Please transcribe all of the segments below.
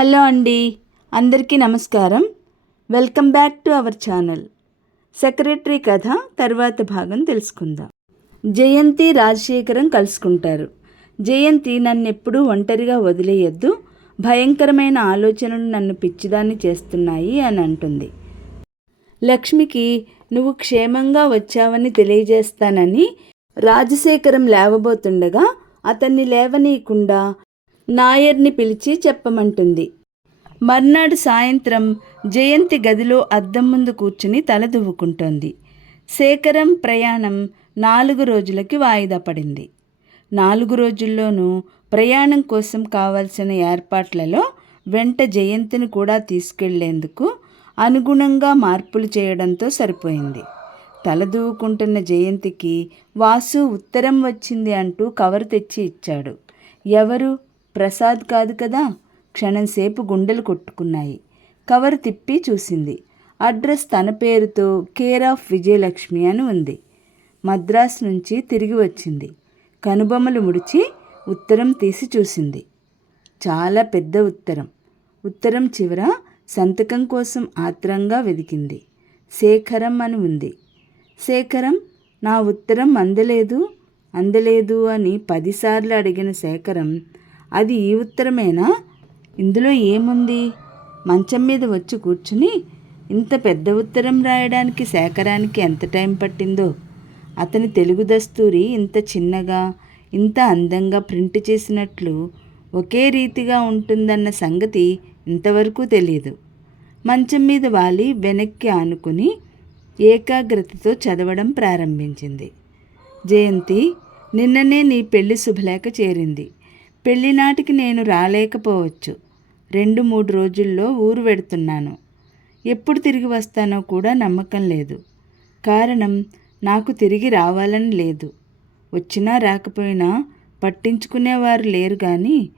Hello అండి. అందరికీ నమస్కారం. Welcome back to our channel. Secretary కథ తర్వాత భాగం తెలుసుకుందాం. జయంతి రాజశేఖరం కలుసుకుంటారు. జయంతి నన్ను ఎప్పుడూ ఒంటరిగా వదిలేయొద్దు భయంకరమైన ఆలోచనలు నన్ను పిచ్చిదాన్ని చేస్తున్నాయి అని అంటుంది. లక్ష్మికి నువ్వు క్షేమంగా వచ్చావని తెలియజేస్తానని రాజశేఖరం లేవబోతుండగా అతన్ని లేవనీయకుండా నాయర్ని పిలిచి చెప్పమంటుంది. మర్నాడు సాయంత్రం జయంతి గదిలో అద్దం ముందు కూర్చుని తలదువ్వుకుంటోంది శేఖరం ప్రయాణం నాలుగు రోజులకి వాయిదా పడింది. నాలుగు రోజుల్లోనూ ప్రయాణం కోసం కావలసిన ఏర్పాట్లలో వెంట జయంతిని కూడా తీసుకెళ్ళేందుకు అనుగుణంగా మార్పులు చేయడంతో సరిపోయింది. తలదూవుకుంటున్న జయంతికి వాసు ఉత్తరం వచ్చింది అంటూ కవరు తెచ్చి ఇచ్చాడు. ఎవరు? ప్రసాద్ కాదు కదా. క్షణంసేపు గుండెలు కొట్టుకున్నాయి. కవర్ తిప్పి చూసింది. అడ్రస్ తన పేరుతో కేర్ ఆఫ్ విజయలక్ష్మి అని ఉంది. మద్రాస్ నుంచి తిరిగి వచ్చింది. కనుబొమ్మలు ముడిచి ఉత్తరం తీసి చూసింది. చాలా పెద్ద ఉత్తరం. ఉత్తరం చివర సంతకం కోసం ఆత్రంగా వెదికింది. శేఖరం అని ఉంది. శేఖరం నా ఉత్తరం అందలేదు అందలేదు అని పదిసార్లు అడిగిన శేఖరం అది ఈ ఉత్తరమేనా? ఇందులో ఏముంది? మంచం మీద వచ్చి కూర్చుని ఇంత పెద్ద ఉత్తరం రాయడానికి సేకరానికి ఎంత టైం పట్టిందో? అతని తెలుగు దస్తూరి ఇంత చిన్నగా ఇంత అందంగా ప్రింట్ చేసినట్లు ఒకే రీతిగా ఉంటుందన్న సంగతి ఇంతవరకు తెలియదు మంచం మీద వాలి వెనక్కి ఆనుకుని ఏకాగ్రతతో చదవడం ప్రారంభించింది. జయంతి నిన్ననే నీ పెళ్ళి శుభలేఖ చేరింది. పెళ్ళినాటికి నేను రాలేకపోవచ్చు. రెండు మూడు రోజుల్లో ఊరు వెడుతున్నాను. ఎప్పుడు తిరిగి వస్తానో కూడా నమ్మకం లేదు. కారణం నాకు తిరిగి రావాలని లేదు. వచ్చినా రాకపోయినా పట్టించుకునేవారు లేరు కానీ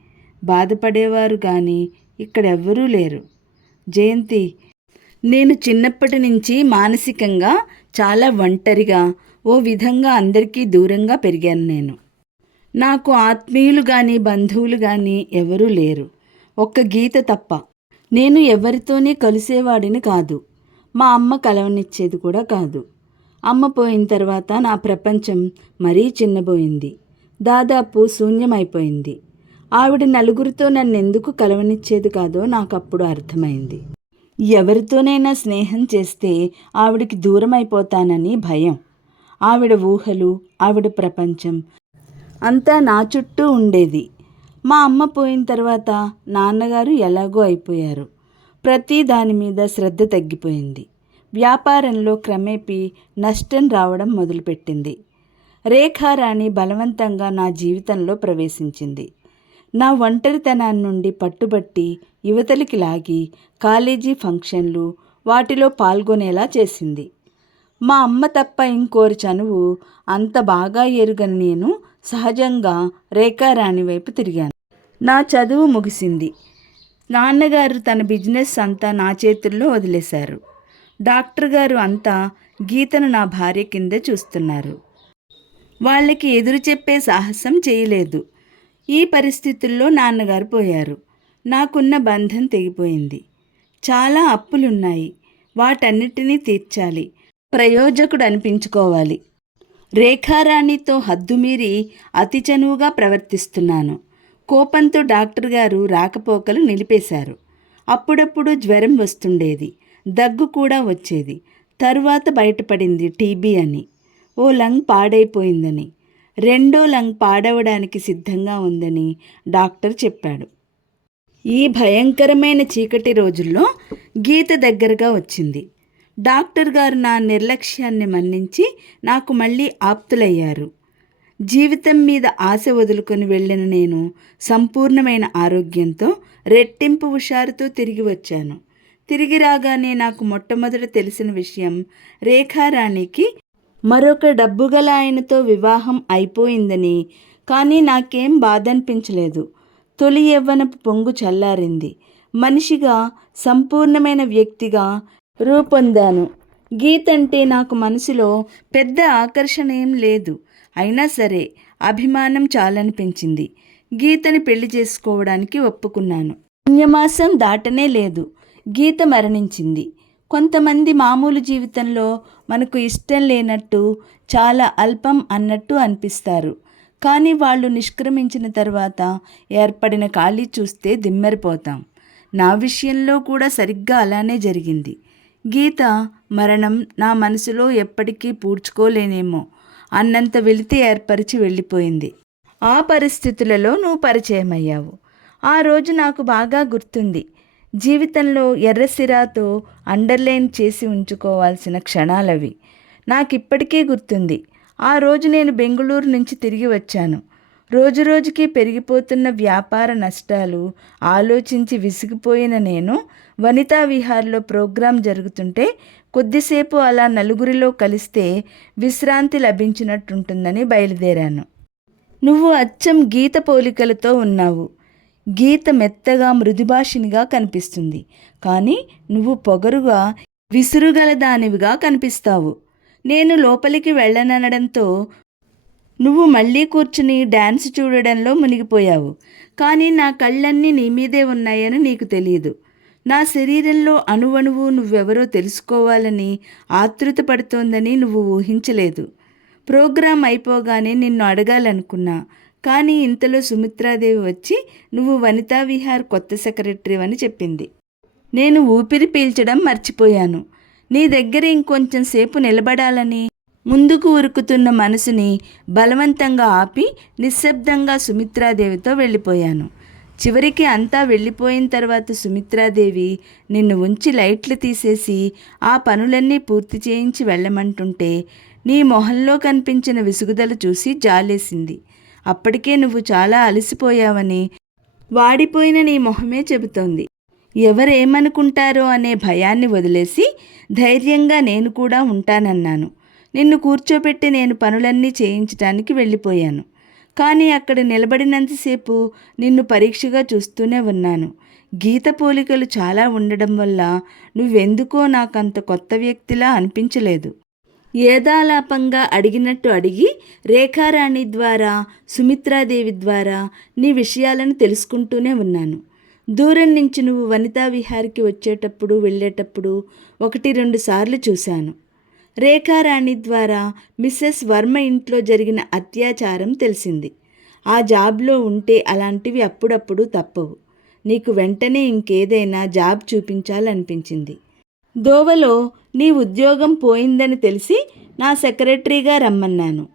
బాధపడేవారు కానీ ఇక్కడెవ్వరూ లేరు. జయంతి నేను చిన్నప్పటి నుంచి మానసికంగా చాలా ఒంటరిగా ఓ విధంగా అందరికీ దూరంగా పెరిగాను నేను. నాకు ఆత్మీయులు కానీ బంధువులు కానీ ఎవరూ లేరు. ఒక్క గీత తప్ప. నేను ఎవరితోనే కలిసేవాడిని కాదు. మా అమ్మ కలవనిచ్చేది కూడా కాదు. అమ్మ పోయిన తర్వాత నా ప్రపంచం మరీ చిన్నబోయింది. దాదాపు శూన్యమైపోయింది. ఆవిడ నలుగురితో నన్ను ఎందుకు కలవనిచ్చేది కాదో నాకు అప్పుడు అర్థమైంది. ఎవరితోనైనా స్నేహం చేస్తే ఆవిడికి దూరం అయిపోతానని భయం. ఆవిడ ఊహలు ఆవిడ ప్రపంచం అంతా నా చుట్టూ ఉండేది. మా అమ్మ పోయిన తర్వాత నాన్నగారు ఎలాగో అయిపోయారు. ప్రతి దాని మీద శ్రద్ధ తగ్గిపోయింది. వ్యాపారంలో క్రమేపీ నష్టం రావడం మొదలుపెట్టింది. రేఖారాణి బలవంతంగా నా జీవితంలో ప్రవేశించింది. నా ఒంటరితనాన్ని నుండి పట్టుబట్టి యువతలకి లాగి కాలేజీ ఫంక్షన్లు వాటిలో పాల్గొనేలా చేసింది. మా అమ్మ తప్ప ఇంకోరి చనువు అంత బాగా ఎరుగని నేను సహజంగా రేఖారాణి వైపు తిరిగాను. నా చదువు ముగిసింది. నాన్నగారు తన బిజినెస్ అంతా నా చేతుల్లో వదిలేశారు. డాక్టర్ గారు అంతా గీతను నా భార్య కింద చూస్తున్నారు. వాళ్ళకి ఎదురు చెప్పే సాహసం చేయలేదు. ఈ పరిస్థితుల్లో నాన్నగారు పోయారు. నాకున్న బంధం తెగిపోయింది. చాలా అప్పులున్నాయి. వాటన్నిటినీ తీర్చాలి. ప్రయోజకుడు అనిపించుకోవాలి రేఖారాణితో హద్దుమీరి అతి చనువుగా ప్రవర్తిస్తున్నాను. కోపంతో డాక్టర్ గారు రాకపోకలు నిలిపేశారు. అప్పుడప్పుడు జ్వరం వస్తుండేది. దగ్గు కూడా వచ్చేది. తరువాత బయటపడింది టీబీ అని. ఓ లంగ్ పాడైపోయిందని. రెండో లంగ్ పాడవడానికి సిద్ధంగా ఉందని డాక్టర్ చెప్పాడు. ఈ భయంకరమైన చీకటి రోజుల్లో గీత దగ్గరగా వచ్చింది. డాక్టర్ గారు నా నిర్లక్ష్యాన్ని మన్నించి నాకు మళ్ళీ ఆప్తులయ్యారు. జీవితం మీద ఆశ వదులుకొని వెళ్ళిన నేను సంపూర్ణమైన ఆరోగ్యంతో రెట్టింపు హుషారుతో తిరిగి వచ్చాను. తిరిగి రాగానే నాకు మొట్టమొదట తెలిసిన విషయం రేఖారాణికి మరొక డబ్బుగల ఆయనతో వివాహం అయిపోయిందని కానీ నాకేం బాధ అనిపించలేదు తొలి యవ్వనపు పొంగు చల్లారింది. మనిషిగా సంపూర్ణమైన వ్యక్తిగా రూపొందాను. గీత అంటే నాకు మనసులో పెద్ద ఆకర్షణ ఏం లేదు. అయినా సరే అభిమానం చాలనిపించింది. గీతని పెళ్ళి చేసుకోవడానికి ఒప్పుకున్నాను. పుణ్యమాసం దాటనే లేదు. గీత మరణించింది. కొంతమంది మామూలు జీవితంలో మనకు ఇష్టం లేనట్టు చాలా అల్పం అన్నట్టు అనిపిస్తారు. కానీ వాళ్ళు నిష్క్రమించిన తర్వాత ఏర్పడిన ఖాళీ చూస్తే దిమ్మెరిపోతాం. నా విషయంలో కూడా సరిగ్గా అలానే జరిగింది. గీత మరణం నా మనసులో ఎప్పటికీ పూడ్చుకోలేనేమో. అన్నంత వెలితి ఏర్పరిచి వెళ్ళిపోయింది. ఆ పరిస్థితులలో నువ్వు పరిచయం అయ్యావు ఆ రోజు నాకు బాగా గుర్తుంది. జీవితంలో ఎర్రసిరాతో అండర్లైన్ చేసి ఉంచుకోవాల్సిన క్షణాలవి. నాకిప్పటికీ గుర్తుంది. ఆ రోజు నేను బెంగళూరు నుంచి తిరిగి వచ్చాను. రోజురోజుకి పెరిగిపోతున్న వ్యాపార నష్టాలు ఆలోచించి విసిగిపోయిన నేను వనితా విహార్లో ప్రోగ్రాం జరుగుతుంటే కొద్దిసేపు అలా నలుగురిలో కలిస్తే విశ్రాంతి లభించినట్టుంటుందని బయలుదేరాను. నువ్వు అచ్చం గీత పోలికలతో ఉన్నావు. గీత మెత్తగా మృదుభాషినిగా కనిపిస్తుంది. కానీ నువ్వు పొగరుగా విసురుగల దానివిగా కనిపిస్తావు. నేను లోపలికి వెళ్ళననడంతో నువ్వు మళ్ళీ కూర్చుని డ్యాన్స్ చూడడంలో మునిగిపోయావు. కానీ నా కళ్ళన్నీ నీ మీదే ఉన్నాయని నీకు తెలియదు నా శరీరంలో అణువణువు నువ్వెవరో తెలుసుకోవాలని ఆతృత పడుతోందని నువ్వు ఊహించలేదు. ప్రోగ్రాం అయిపోగానే నిన్ను అడగాలనుకున్నా. కానీ ఇంతలో సుమిత్రాదేవి వచ్చి నువ్వు వనితా విహార్ కొత్త సెక్రటరీ అని చెప్పింది. నేను ఊపిరి పీల్చడం మర్చిపోయాను. నీ దగ్గర ఇంకొంచెం సేపు నిలబడాలని ముందుకు ఉరుకుతున్న మనసుని బలవంతంగా ఆపి నిశ్శబ్దంగా సుమిత్రాదేవితో వెళ్ళిపోయాను. చివరికి అంతా వెళ్ళిపోయిన తర్వాత సుమిత్రాదేవి నిన్ను ఉంచి లైట్లు తీసేసి ఆ పనులన్నీ పూర్తి చేయించి వెళ్ళమంటుంటే నీ మొహంలో కనిపించిన విసుగుదల చూసి జాలేసింది. అప్పటికే నువ్వు చాలా అలసిపోయావని వాడిపోయిన నీ మొహమే చెబుతోంది. ఎవరేమనుకుంటారో అనే భయాన్ని వదిలేసి ధైర్యంగా నేను కూడా ఉంటానన్నాను. నిన్ను కూర్చోబెట్టి నేను పనులన్నీ చేయించటానికి వెళ్ళిపోయాను. కానీ అక్కడ నిలబడినంతసేపు నిన్ను పరీక్షగా చూస్తూనే ఉన్నాను. గీత పోలికలు చాలా ఉండడం వల్ల నువ్వెందుకో నాకంత కొత్త వ్యక్తిలా అనిపించలేదు. ఏదాలాపంగా అడిగినట్టు అడిగి రేఖారాణి ద్వారా సుమిత్రాదేవి ద్వారా నీ విషయాలను తెలుసుకుంటూనే ఉన్నాను. దూరం నుంచి నువ్వు వనితా విహారికి వచ్చేటప్పుడు వెళ్ళేటప్పుడు ఒకటి రెండు సార్లు చూశాను. రేఖారాణి ద్వారా మిస్సెస్ వర్మ ఇంట్లో జరిగిన అత్యాచారం తెలిసింది. ఆ జాబ్లో ఉంటే అలాంటివి అప్పుడప్పుడు తప్పవు. నీకు వెంటనే ఇంకేదైనా జాబ్ చూపించాలనిపించింది. దోవలో నీ ఉద్యోగం పోయిందని తెలిసి నా సెక్రటరీగా రమ్మన్నాను.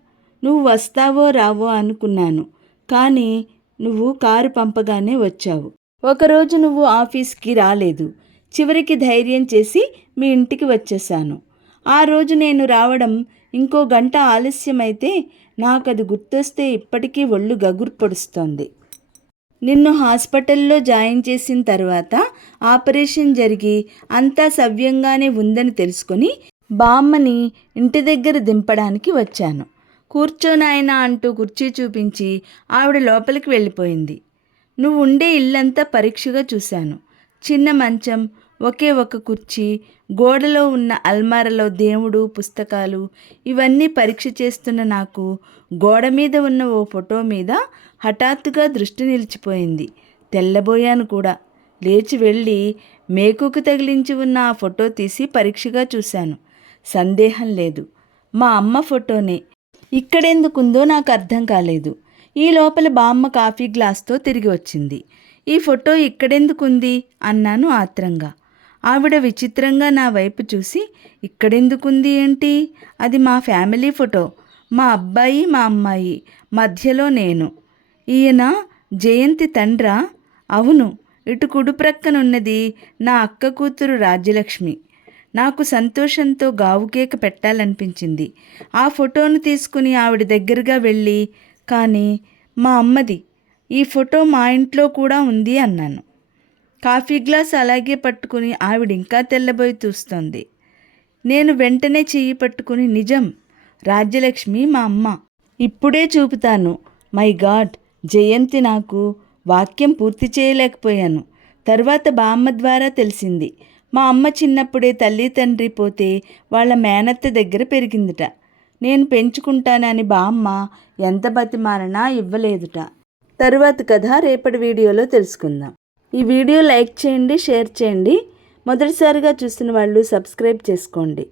నువ్వు వస్తావో రావో అనుకున్నాను. కానీ నువ్వు కారు పంపగానే వచ్చావు. ఒకరోజు నువ్వు ఆఫీస్కి రాలేదు. చివరికి ధైర్యం చేసి మీ ఇంటికి వచ్చేసాను. ఆ రోజు నేను రావడం ఇంకో గంట ఆలస్యమైతే నాకు అది గుర్తొస్తే ఇప్పటికీ ఒళ్ళు గగుర్ పొడుస్తోంది. నిన్ను హాస్పిటల్లో జాయిన్ చేసిన తర్వాత ఆపరేషన్ జరిగి అంతా సవ్యంగానే ఉందని తెలుసుకొని బామ్మని ఇంటి దగ్గర దింపడానికి వచ్చాను. కూర్చోనాయనా అంటూ కుర్చీ చూపించి ఆవిడ లోపలికి వెళ్ళిపోయింది. నువ్వు ఉండే ఇల్లంతా పరీక్షగా చూశాను. చిన్న మంచం ఒకే ఒక కుర్చీ గోడలో ఉన్న అల్మారలో దేవుడు పుస్తకాలు ఇవన్నీ పరీక్ష చేస్తున్న నాకు గోడ మీద ఉన్న ఓ ఫోటో మీద హఠాత్తుగా దృష్టి నిలిచిపోయింది. తెల్లబోయాను కూడా. లేచి వెళ్ళి మేకుకు తగిలించి ఉన్న ఆ ఫోటో తీసి పరీక్షగా చూశాను. సందేహం లేదు. మా అమ్మ ఫోటోనే. ఇక్కడెందుకుందో నాకు అర్థం కాలేదు. ఈ లోపల బామ్మ కాఫీ గ్లాస్తో తిరిగి వచ్చింది. ఈ ఫోటో ఇక్కడెందుకుంది? అన్నాను ఆత్రంగా. ఆవిడ విచిత్రంగా నా వైపు చూసి ఇక్కడెందుకుంది ఏంటి? అది మా ఫ్యామిలీ ఫోటో. మా అబ్బాయి మా అమ్మాయి. మధ్యలో నేను. ఈయన జయంతి తండ్రా? అవును. ఇటు కుడు ప్రక్కనున్నది నా అక్క కూతురు రాజ్యలక్ష్మి. నాకు సంతోషంతో గావుకేక పెట్టాలనిపించింది. ఆ ఫోటోను తీసుకుని ఆవిడ దగ్గరగా వెళ్ళి కానీ మా అమ్మది. ఈ ఫోటో మా ఇంట్లో కూడా ఉంది అన్నాను. కాఫీ గ్లాస్ అలాగే పట్టుకుని ఆవిడ ఇంకా తెల్లబోయి చూస్తోంది. నేను వెంటనే చెయ్యి పట్టుకుని నిజం రాజ్యలక్ష్మి మా అమ్మ. ఇప్పుడే చూపుతాను. మై గాడ్ జయంతి నాకు వాక్యం పూర్తి చేయలేకపోయాను. తర్వాత బామ్మ ద్వారా తెలిసింది. మా అమ్మ చిన్నప్పుడే తల్లి తండ్రి పోతే వాళ్ళ మేనత్త దగ్గర పెరిగిందిట. నేను పెంచుకుంటానని బామ్మ ఎంత బతిమాలనా ఇవ్వలేదుట. తరువాత కథ రేపటి వీడియోలో తెలుసుకుందాం. ఈ వీడియో లైక్ చేయండి షేర్ చేయండి. మొదటిసారిగా చూస్తున్న వాళ్ళు సబ్స్క్రైబ్ చేసుకోండి.